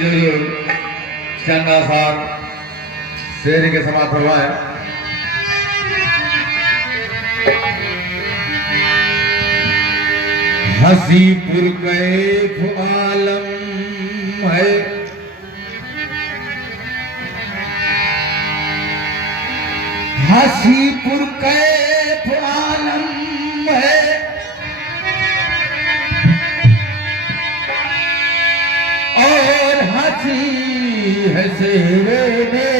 जो चंदा साहब शेर के समाप्त हुआ है। हसीपुर कैफ आलम है, हसीपुर कैफ आलम है, और हसी है सेरे में।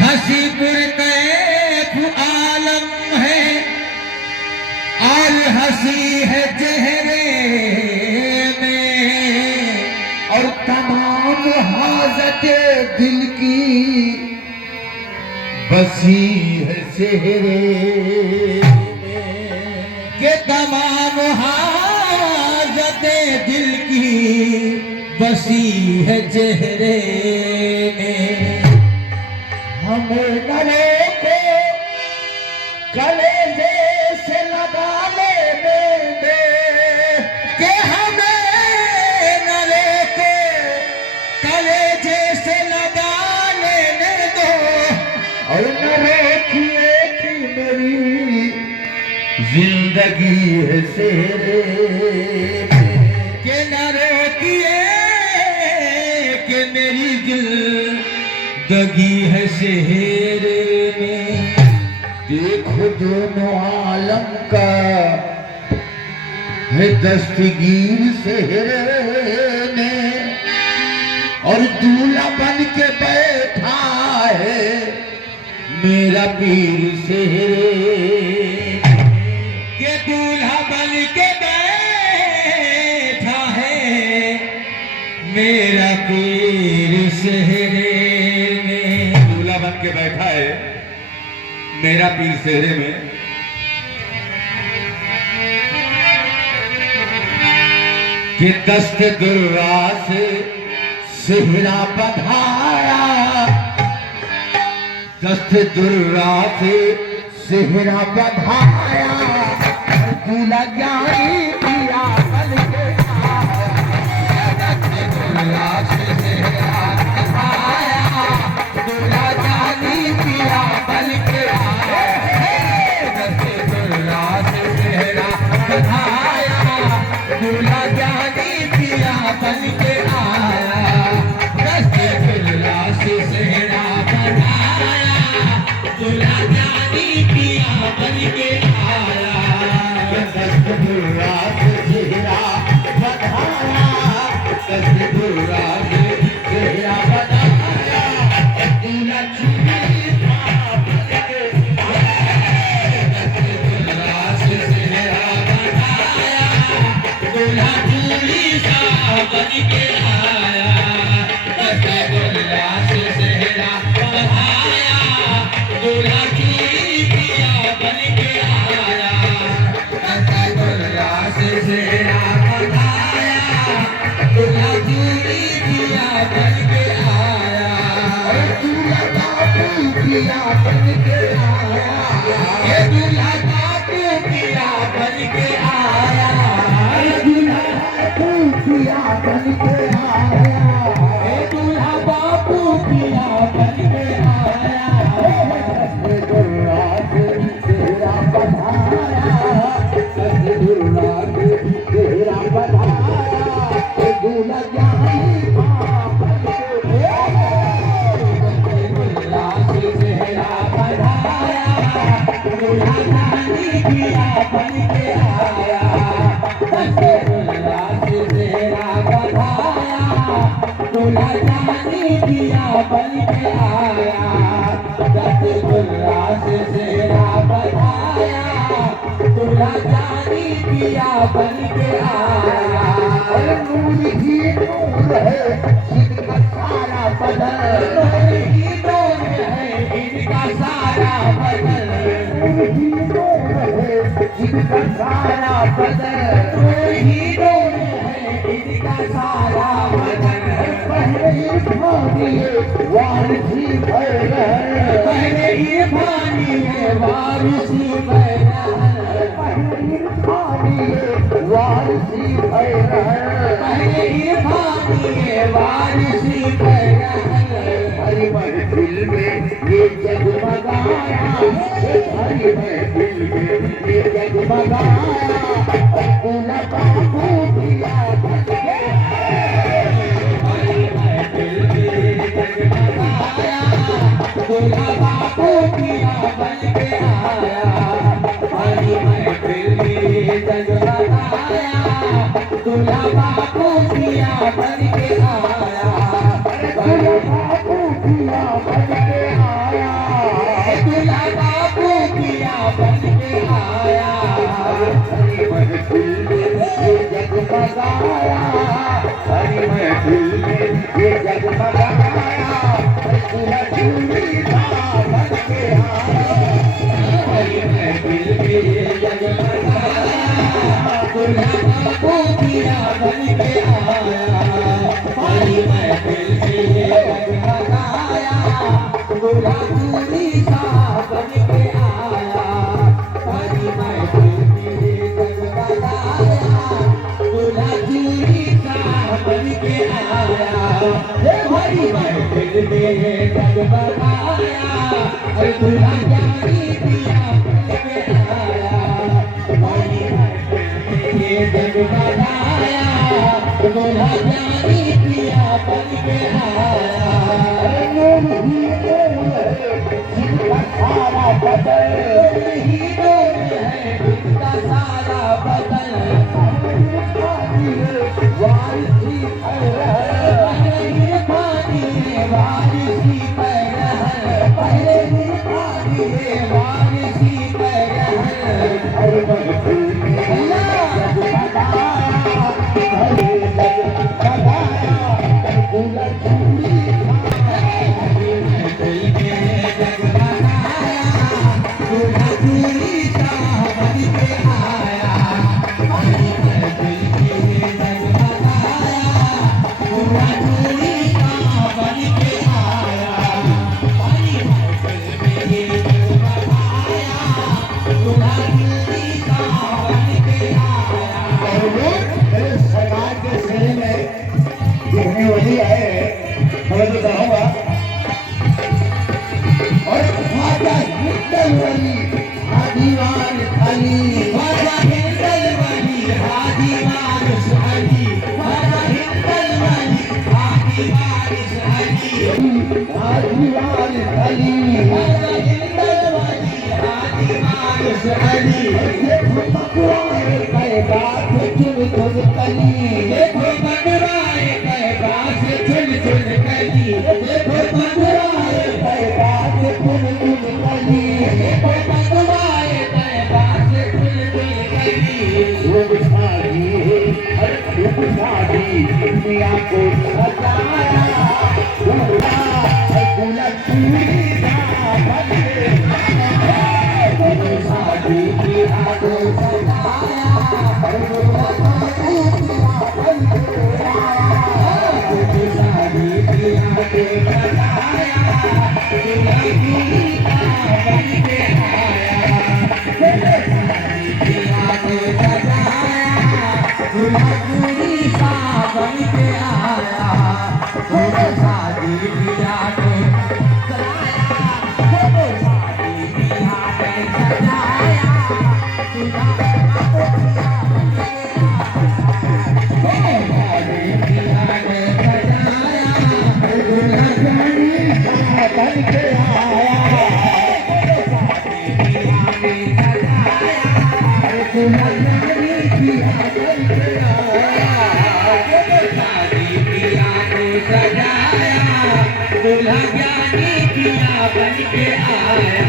हसीपुर कैफ आलम है और हसी है चेहरे में, और तमाम हाजत दिल की बसी है चेहरे में। के तमाम हाजत दिल की बसी है चेहरे में। हमें नरे को कलेजे से लगा लेने दे, कि हमें नरे को कलेजे से लगा लेने दो, और नरे की मेरी जिंदगी है सेरे में। के नरे कि मेरी जिंदगी है शहर में। देखो दोनों आलम का है दस्तगीर शहर में, और दूल्हा बन के बैठा है मेरा पीर शहर में। के दूल्हा बन के बैठा है मेरा पीर शहरे में। दूल्हा बन के बैठा है मेरा पीर शहरे में। कि दस्त दुर्रा से सेहरा बंधाया, दस्त दुर्रा से सेहरा बंधाया, दूल्हा ज्ञानी पिया बन के दूल्हा जानी पिया बन के आया, दूल्हा से सेहरा बंधाया, दूल्हा जानी पिया बन के आया। दूल्हा से सेहरा बंधाया, दूल्हा जानी पिया बन के आया। दूल्हा से सेहरा बंधाया, दूल्हा से सेहरा बंधाया, दूल्हा चूड़ी सा बन के आया। दूल्हा से सेहरा बंधाया, दूल्हा चूड़ी पिया बन के आया। दूल्हा से सेहरा बंधाया, दूल्हा चूड़ी पिया बन के आया। दूल्हा बापू पिया बन के आया, ये दूल्हा बापू पिया बन के आया। दूल्हा बापू पिया बन के आया, ये दूल्हा बापू पिया बन के आया। दूल्हा से सेहरा बंधाया, दूल्हा से सेहरा बंधाया, दूल्हा जानी दूल्हा जानी पिया बन के आया। दूल्हा से सेहरा बंधाया, दूल्हा जानी पिया बन के आया। दूल्हा से सेहरा बंधाया, दूल्हा जानी पिया बन के आया। नूर ही नूर है इनका सारा बदन, नूर ही नूर है इनका सारा बदन, नूर ही नूर है इनका सारा बदन, नूर ही नूर है इनका सारा बदन। पहले ही भानी वारसी भैरन, पहले ही भानी वारसी भैरन, पहले ही भानी वारसी भैरन, पहले ही भानी ये वारिसी बहन हरी महफिल में ये जगमगाया हरी महफिल में ये जगमगाया दूल्हा बापू दिया हरी महफिल में जगमगाया दूल्हा बापू दिया बन के आया हरी महफिल में जगमगाया दूल्हा बापू दिया बन के आया दूल्हा बापू दिया बन के आया दूल्हा बापू दिया बन के आया हरी महफिल में ये जगमगाया हरी महफिल में ये जगमगाया दूल्हा चूड़ी सा बन के आया हरी महफिल में ये जगमगाया दूल्हा बापू दिया बन के आया हरी महफिल में ये जगमगाया दूल्हा चूड़ी सा बन के आया हरी महफिल में ये जगमगाया दूल्हा चूड़ी सा बन के आया हरी महफिल में ये जगमगाया दूल्हा जानी दिया बन के आया हरी महफिल में ये जगमगाया दूल्हा जानी दिया बन के आया जिनका सारा बदल हीरो है जिनका सारा बदल वारिसी वारिसी पहले वारिसी हर महफिल में वही है मैं तो कहूँगा और ख्वाजा हिंदल वली हादीवान अली ख्वाजा हिंदल वली हादीवान अली ख्वाजा हिंदल वली हादीवान अली हादीवान अली ख्वाजा हिंदल वली हादीवान अली देखो मकवाए कैबात चुन चुन कली देखो मकवाए कैबात चुन चुन कली देखो मकवाए कैबात चुन चुन कली देखो मकवाए कैबात चुन चुन कली वो शादी दुनिया को सजाया दूल्हा चूड़ी सा बन के शादी की आगो सजाया दूल्हा बन के शादी की आगो सजाया दूल्हा चूड़ी सा बन के आया शादी की आगो सजाया दूल्हा चूड़ी सा बन के आया शादी की आगो दूल्हा ज्ञानी किया बन के आया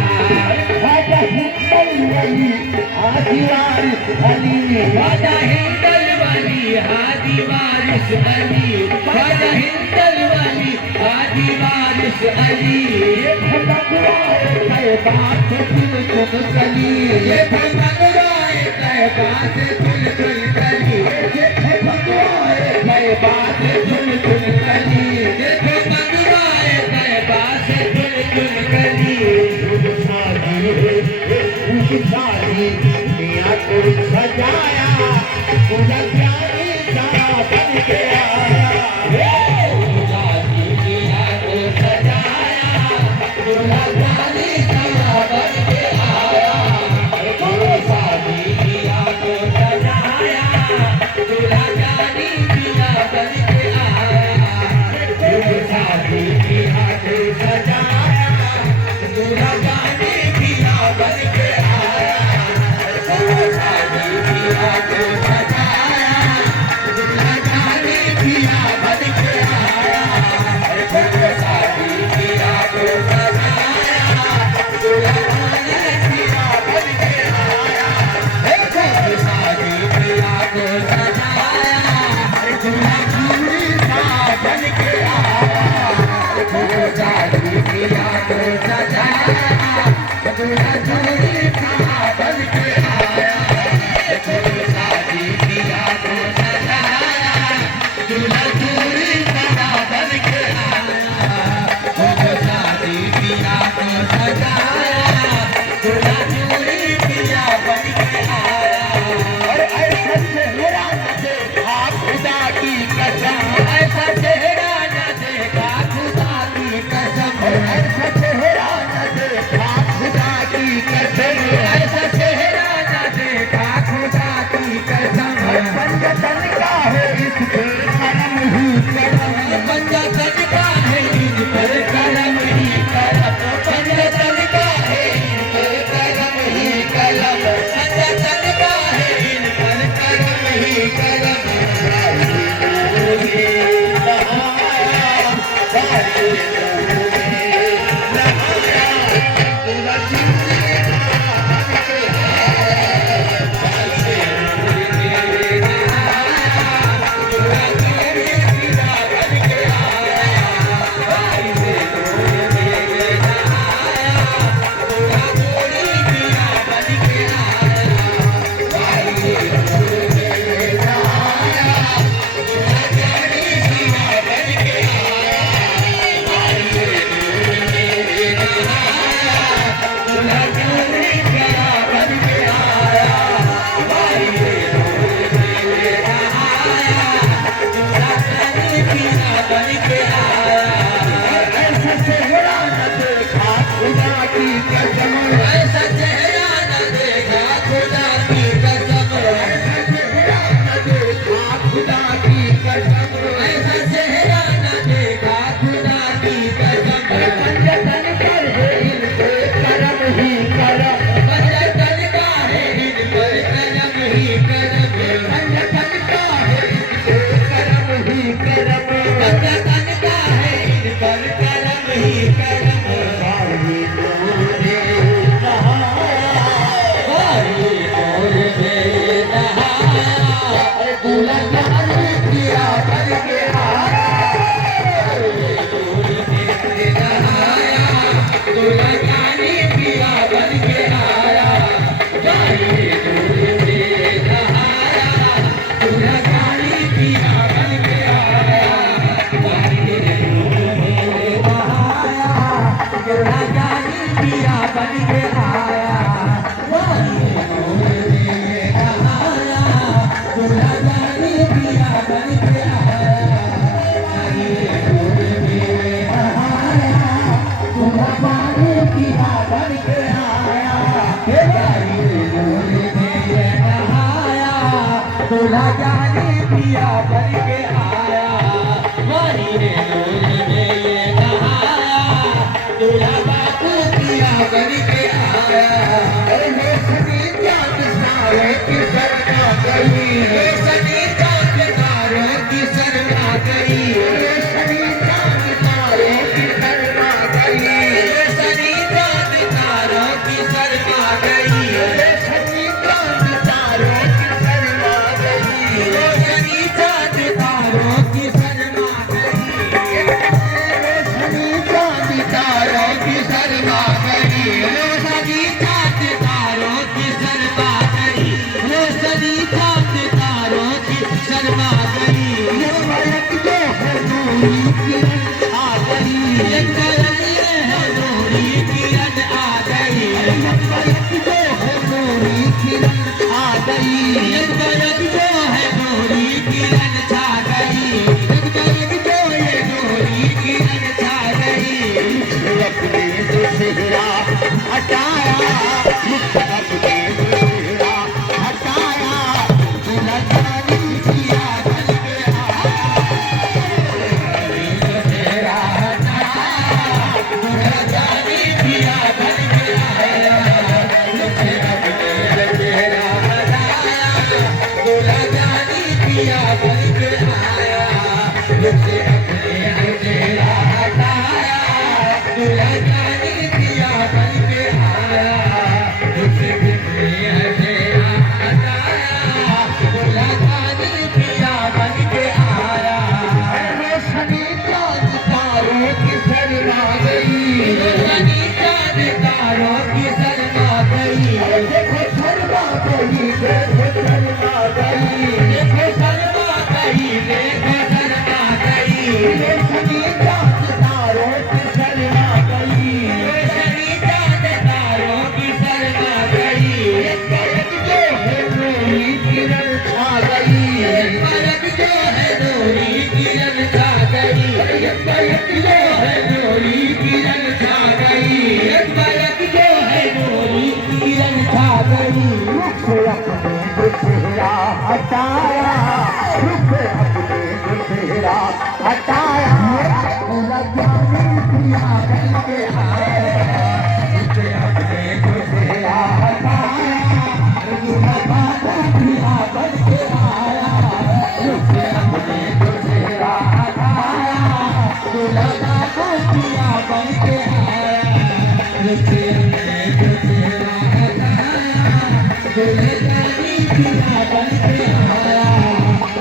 ख्वाजा हिंदल वली हादी वारिस अली ख्वाजा हिंदल वली हादी वारिस अली ख्वाजा हिंदल वली हादी वारिस अली ये भगवाए कैबात चुन चुन कली ये भगवाए कैबात चुन चुन कली ये भगवाए कैबात चुन चुन कली ये भगवाए कैबात चुन चुन कली शादी दुनिया को सजाया पूरा प्यारी सा बन के आया दूल्हा ज्ञानी पिया बन के आया मारी ने नूर ने ये कहाया दूल्हा बाप पिया बन के आया अरे सनी चांद सारे की शर्मा गई सनी चांद तारों की शर्मा गई सनी चांद तारों की शर्मा गई सनी चांद तारों की शर्मा गई सनी चांद तारों की शर्मा गई सनी चांद तारों की शर्मा गई सनी चांद तारों की शर्मा गई सनी चांद तारों की शर्मा गई सनी चांद तारों की शर्मा गई एक जो है नूरी किरण आ गई एक है नूरी किरण आ गई एक जो है नूरी किरण आ गई एक जो है नूरी किरण छा गई एक जो ये नूरी किरण छा गई अपने दुसरा हटाया अपने दुसरा हटाया दूल्हा जानी पिया बन के आया दूल्हा जानी पिया बन के आया अपने चेहरा हटाया दूल्हा जानी पिया बन के आया अपने चेहरा हटाया दूल्हा जानी पिया बन के आया अपने चेहरा हटाया दूल्हा जानी पिया बन के आया सनी चांद तारों की शर्मा गई सनी चांद तारों की शर्मा गई देखो शर्मा गई देखो शर्मा गई देखो शर्मा गई देखो शर्मा गई सनी चांद तारों की शर्मा गई सनी चांद तारों की शर्मा गई एक जो है नूरी किरण छा गई एक जो है नूरी किरण छा गई एक जो है नूरी किरण छा गई एक जो है नूरी किरण छा गई रुख अपने चेहरा हटाया रुख अपने चेहरा हटाया दूल्हा जानी पिया बन के आया रुख अपने चेहरा हटाया दूल्हा बाप पिया बन के आया रुख अपने चेहरा हटाया दूल्हा बाप पिया बन के आया रुख अपने चेहरा हटाया दूल्हा जानी पिया बन के आया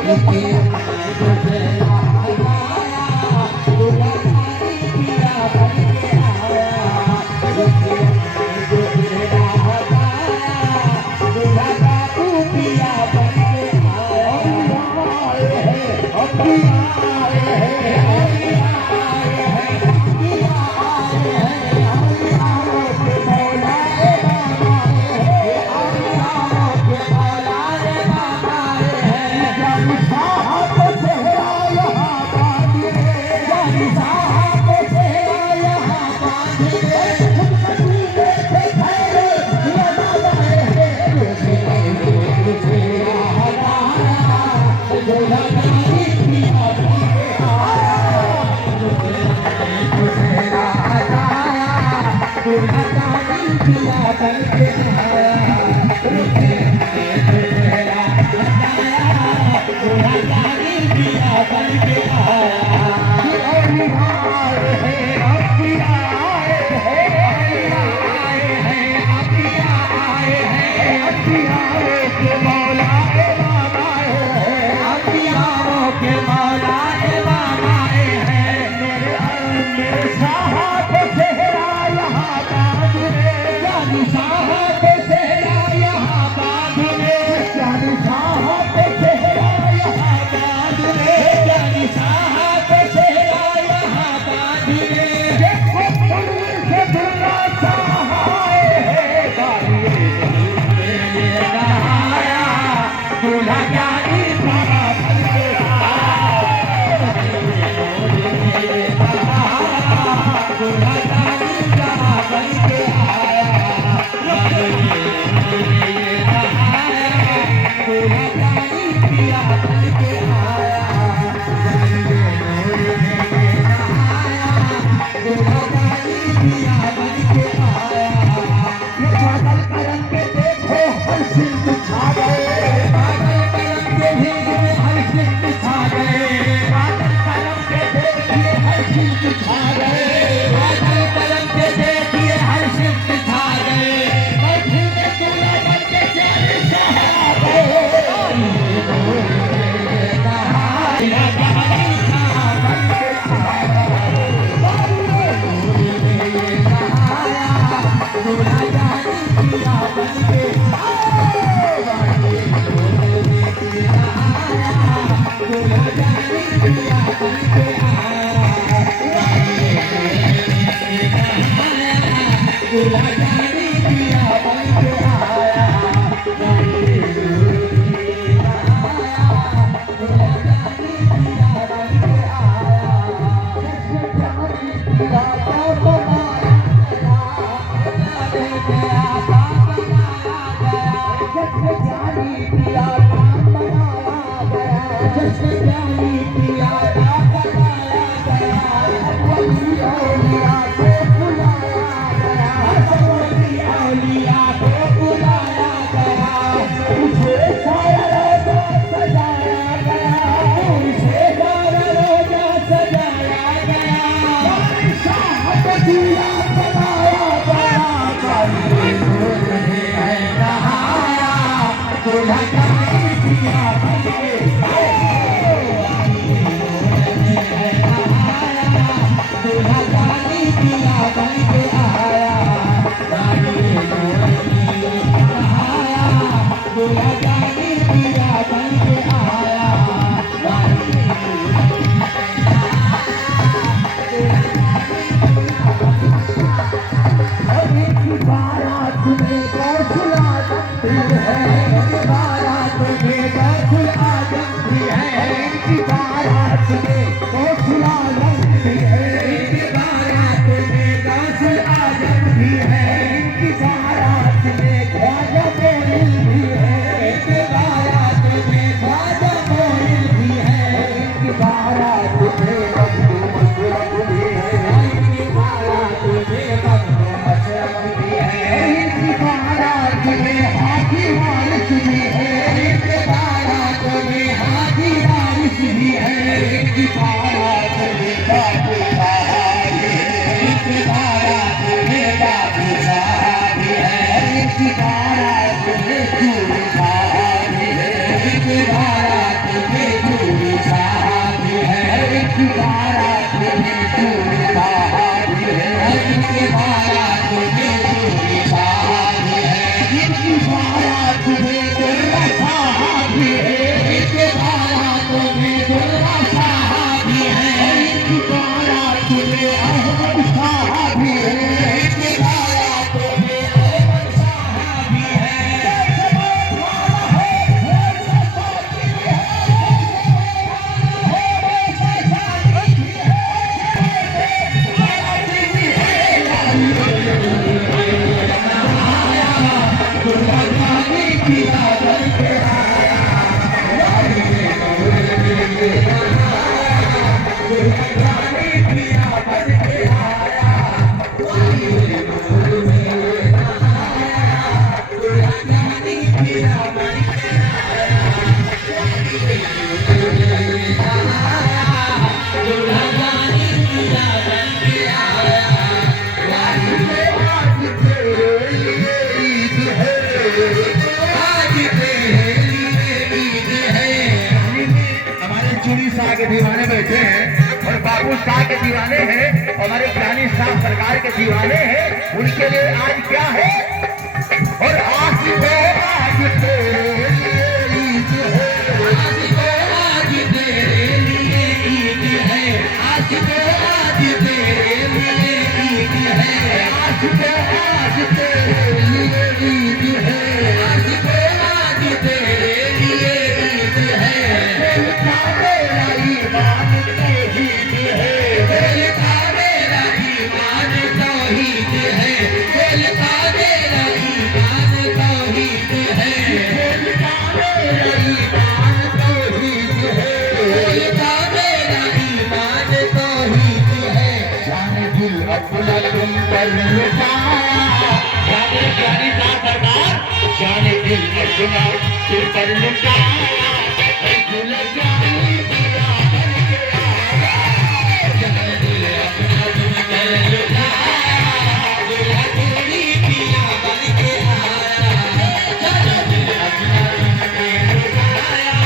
रुख अपने चेहरा हटाया दूल्हा जानी पिया बन के आया रुख अपने चेहरा हटाया दूल्हा बाप पिया बन के आया दूल्हा जानी पिया बन के दूल्हा जानी पिया बन के आया रानी आया दूल्हा जानी पिया बन के आया बारात में कौशला जमती है बारात में कौशला जमती है बारात में कौशला जमती है बारात में कौशला जमती है बारात में ख्वाजा मोइल भी है बारात में ख्वाजा मोइल भी है बारात में मखदूम अशरफ भी है बारात में मखदूम अशरफ भी है बारात में हाथी वारिस भी है बारात में हाथी वारिस भी है बारात में बाबू साहब बारात में बाबू साहब है बारात में चूड़ी साहब है बारात में चूड़ी साहब है बारात में चूड़ी साहब है बारात में चूड़ी साहब है बारात में दुर्गा साहब है बारात में दुर्गा साहब है बारात में अहमद साहब है बारात में अहमद साहब है दूल्हा जानी पिया बन के आया दूल्हा जानी पिया बन के आया दूल्हा जानी पिया बन के दूल्हा जानी पिया बन के आया आज तेरे लिए ईद है आज तेरे लिए ईद है हमारे चूड़ी शाह के दीवाने बैठे हैं और बाबू शाह के दीवाने हैं हमारे ज्ञानी शाह सरकार के दीवाने हैं उनके लिए आज क्या है और आज तेरे लिए ईद है आज तेरे लिए ईद है आज तेरे लिए ईद है आज तेरे लिए ईद है आज तेरे लिए ईद है दिल का मेरा ईमान तौहीद है दिल का मेरा ईमान तौहीद है दिल का मेरा ईमान तौहीद है दिल का मेरा ईमान तौहीद है दिल का मेरा ईमान तौहीद है जाने दिल अपना तुम पर लुटाया जाने ज्ञानी शाह सरकार जाने दिल अपना तुम पर लुटाया दिल जानी पिया बन के आया जाने दिल अपना तुम पर लुटाया दूल्हा चूड़ी पिया बन के आया जाने दिल अपना तुम पर लुटाया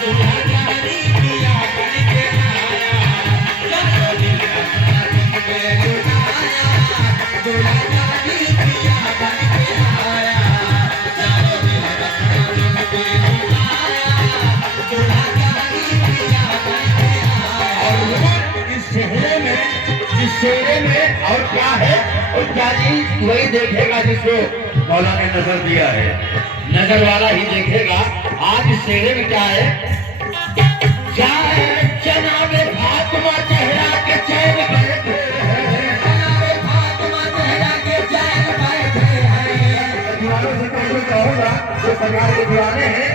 दूल्हा जानी पिया बन के आया जाने दिल अपना तुम पर लुटाया दूल्हा जानी पिया बन के आया जाने दिल अपना तुम पर लुटाया दूल्हा जानी पिया बन के आया और इस चेहरे में और क्या है और क्या चीज वही देखेगा जिसको मौला ने नजर दिया है नजर वाला ही देखेगा आज इस चेहरे में क्या है जनाबे फातिमा चेहरा के चैन बैठे हैं जनाबे फातिमा चेहरा के चैन बैठे हैं दीवानों से कैसे कहूँगा जो सरकार के दीवाने हैं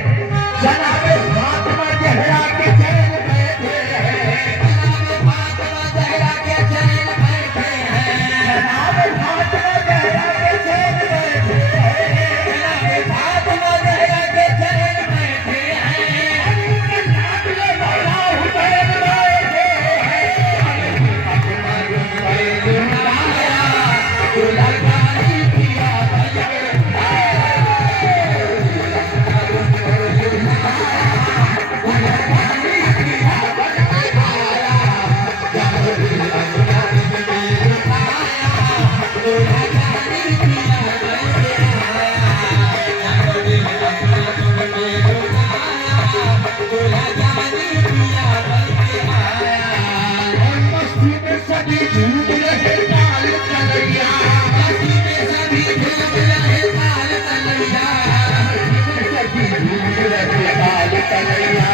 जनाबे फातिमा चेहरा के चैन बैठे हैं जनाबे फातिमा चेहरा के चैन बैठे हैं जनाबे फातिमा चेहरा के चैन बैठे हैं जनाबे फातिमा चेहरा के चैन बैठे हैं दूल्हा जानी पिया बन के आया कन्हैया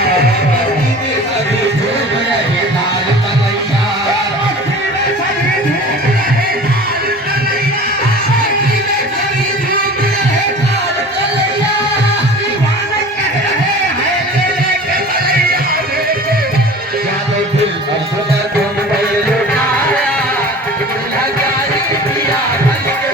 बस्ती में सभी झूम रहे लाल कन्हैया बस्ती में सभी झूम रहे लाल कन्हैया बस्ती में सभी झूम रहे लाल कन्हैया दीवाना कह रहे हैं ले लेके कन्हैया जानो दिल अपना तुम पे लुटाया दूल्हा गाड़ी पिया बन के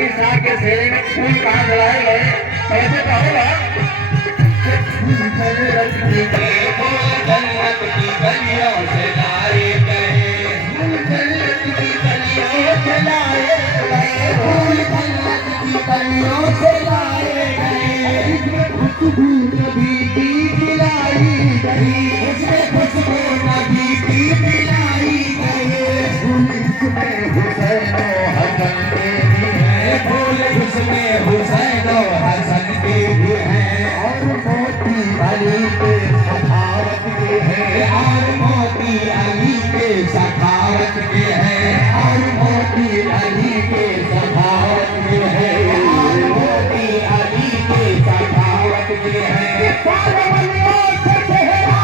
फूल कहाँ जलाए गए कैसे कहोगा जन्नत की गलियों से लाए गए फूल जन्नत की गलियों से लाए गए फूल जन्नत की गलियों से लाए गए खुशबू नबी की पिलाई गई उसमें खुशबू नबी की पिलाई गई फूल इसमें हुसैन हसन के भी है फूल इसमें हुसैन हसन के भी है और मोती अली के सखावत के है और मोती अली के सखावत के है और मोती अली के सखावत के है और मोती अली के सखावत के है सारे वलियों से सेहरा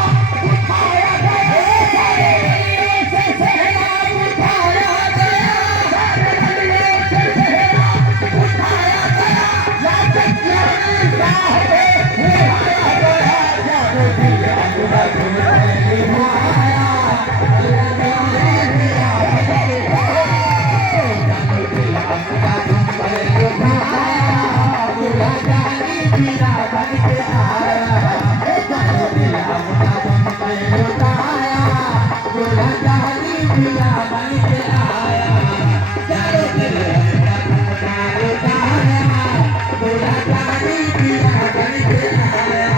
उठाया गया सारे वलियों से सेहरा उठाया गया सारे वलियों से सेहरा उठाया गया लाजत जानी साहब उठाया गया जानो दिल अपना तुम पे लुटाया जानो दिल अपना तुम पे लुटाया दूल्हा जानी पीरा बन के आया जानो दिल अपना तुम पे लुटाया दूल्हा जानी पीरा बन के आया जानो दिल अपना तुम पे लुटाया दूल्हा जानी पीरा बन के आया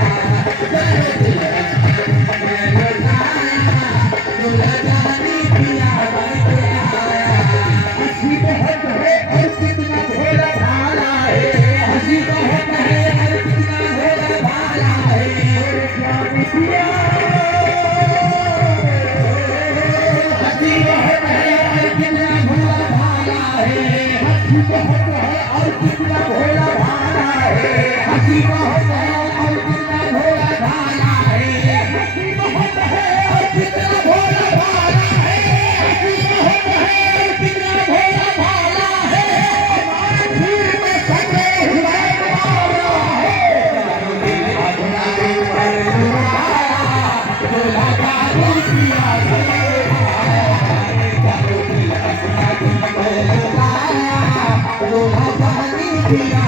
जानो दिल अपना दूल्हा जानी पीरा बन के आया हंसी बहुत है और कितना भोला भाला है हंसी बहुत है और कितना भोला भाला है और जानी पिया हंसी बहुत है और कितना भोला भाला है हंसी बहुत है और कितना भोला भाला है हंसी बहुत है और कितना भोला भाला है हंसी बहुत है और कितना भोला भाला है हंसी बहुत है और कितना भोला भाला है हमारे भीड़ में सजे हुए वाला है जानो दिल अपना तुम पे लुटाया दूल्हा जानी पिया बन के आया जानो दिल अपना तुम पे लुटाया दूल्हा जानी पिया